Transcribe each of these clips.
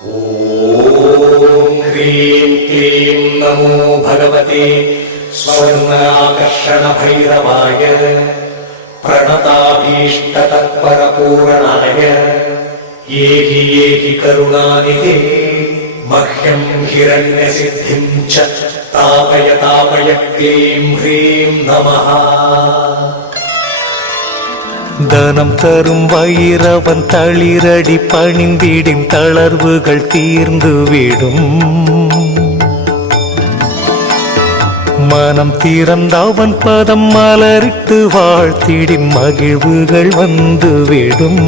ॐ ह्रीं क्लीं नमो भगवते स्वर्णाकर्षणभैरवाय प्रणताभीष्टतत्परपूरणाय येहि करुणानिधे मह्यं हिरण्यसिद्धिं च तापय क्लीं ह्रीं नमः। தனம் தரும் வைரவன் தளிரடி பணிந்திடும் தளர்வுகள் தீர்ந்துவிடும். மனம் திறந்தவன் பதம் மலரிட்டு வாழ்த்திடும் மகிழ்வுகள் வந்துவிடும்.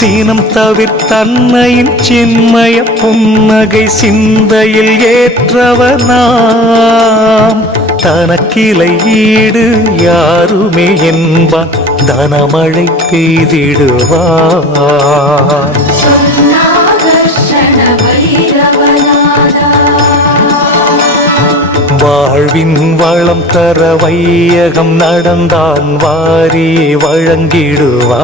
சீனம் தவிர்த்தன்னையின் சின்மய புன்னகை சிந்தையில் ஏற்றவனாம். தனக்கிளை ஈடு யாருமே என்பான், தனமழை பெய்திடுவான். வாழ்வின் வளம் தர வையகம் நடந்தான் வாரியை வழங்கிடுவான்.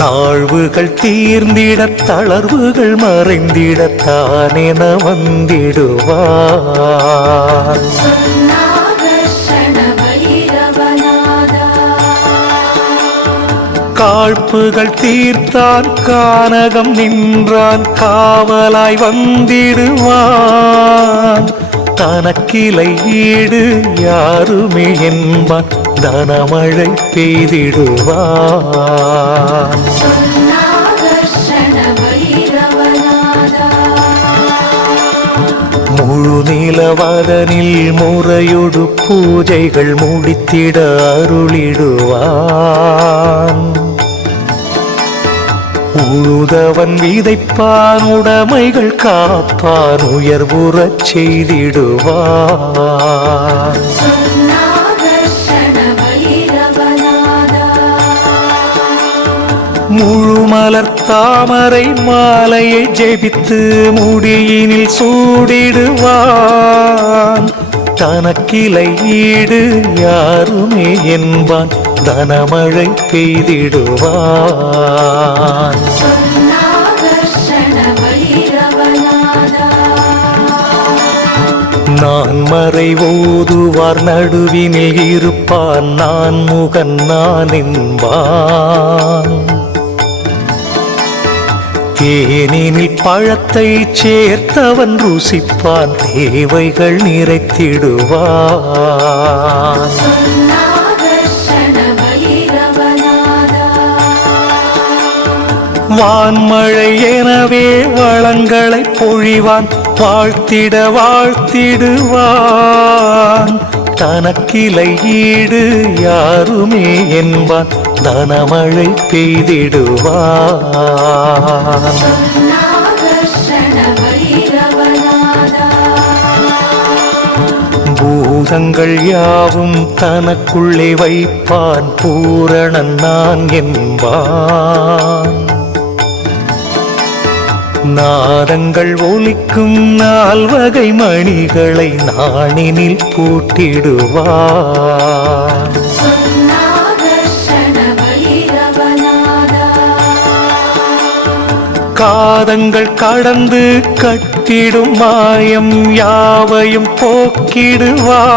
தாழ்வுகள் தீர்ந்திட தளர்வுகள் மறைந்திடத்தானென வந்திடுவான். காழ்ப்புகள் தீர்த்தான் கானகம் நின்றான் காவலாய் வந்திடுவான். தனக்கிளை ஈடு யாருமே என்பான், தனமழை பெய்திடுவான். முழு நிலவதனில் முறையொடு பூஜைகள் முடித்திட அருளிடுவான். உழுதவன் விதைப்பான் உடைமைகள் காப்பான் உயர்வுறச் செய்திடுவான். முழுமலர் தாமரை மாலையை ஜெபித்து முடியினில் சூடிடுவான். தனக்கிளை ஈடு யாருமே என்பான், தனமழை பெய்திடுவான். நான் மறை ஓதுவார் நடுவினில் இருப்பான், நான் முகன் நான் என்பான். தேனினில் பழத்தை சேர்த்தவன் ருசிப்பான், தேவைகள் நிறைத்திடுவான். வான்மழை எனவே வளங்களை பொழிவான், வாழ்த்திட வாழ்த்திடுவான். தனக்கிளை ஈடு யாருமே என்பான், தனமழை பெய்திடுவான். பூதங்கள் யாவும் தனக்குள்ளே வைப்பான், பூரணன் நான் என்பான். நாதங்கள் ஒலிக்கும் நால்வகை மணிகளை நாணினில் பூட்டிடுவான். காதங்கள் கடந்து கட்டிடும் மாயம் யாவையும் போக்கிடுவான்.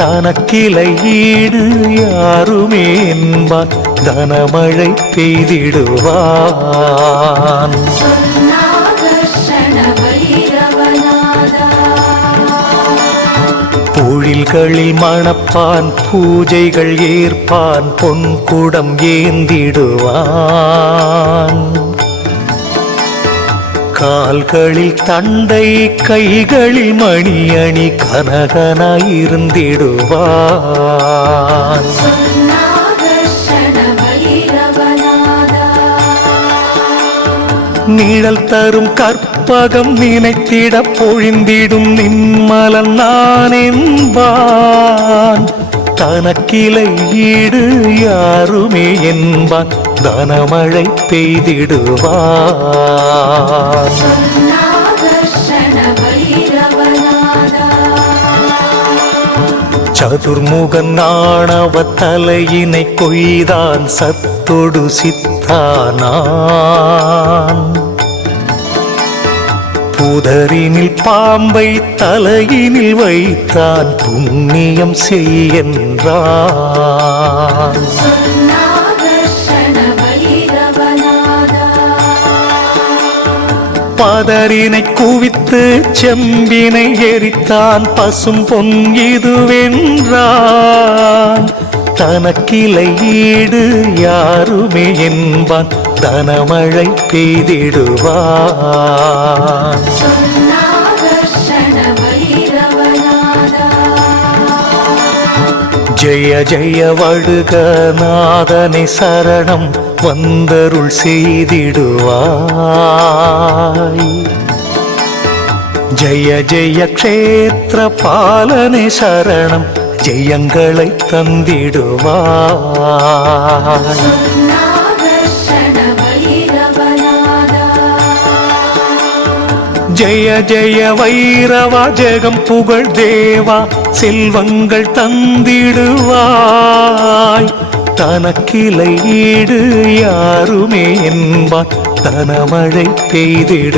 தனக்கிளை ஈடு யாருமே என்பான், தனமழை பெய்திடுவான். பொழில்களில் மணப்பான் பூஜைகள் ஏற்பான், பொன்குடம் ஏந்திடுவான். கால்களில் தண்டை கைகளில் மணியணி கனகனாயிருந்திடுவான். நிழல் தரும் கற்பகம் நினைத்திட பொழிந்திடும் நின்மலன் நான் என்பான். தனக்கிளை ஈடு யாருமே என்பான், தனமழை பெய்திடுவான். சதுர்முகன் ஆணவ தலையினை கொய்தான் சத்தொடு சித்தானான். புதரினில் பாம்பை தலையினில் வைத்தான் புண்ணியம் செய்யென்றான். பதரினை குவித்து செம்பினை எரித்தான் பசும் பொன் இதுவென்றான். தனக்கிளை ஈடு யாருமே என்பான் தனமழை பெய்திடுவான். ஜெய ஜெய வடுக நாதனை சரணம் வந்தருள் செய்திடுவாய். ஜெய ஜெய க்ஷேத்திர பாலனை சரணம் ஜெயங்களை தந்திடுவாய். ஜெய ஜெய வைரவா ஜெகம் புகழ் தேவா செல்வங்கள் தந்திடுவாய். தனக்கிளை ஈடு யாருமே என்பான் தனமழை பெய்திடு.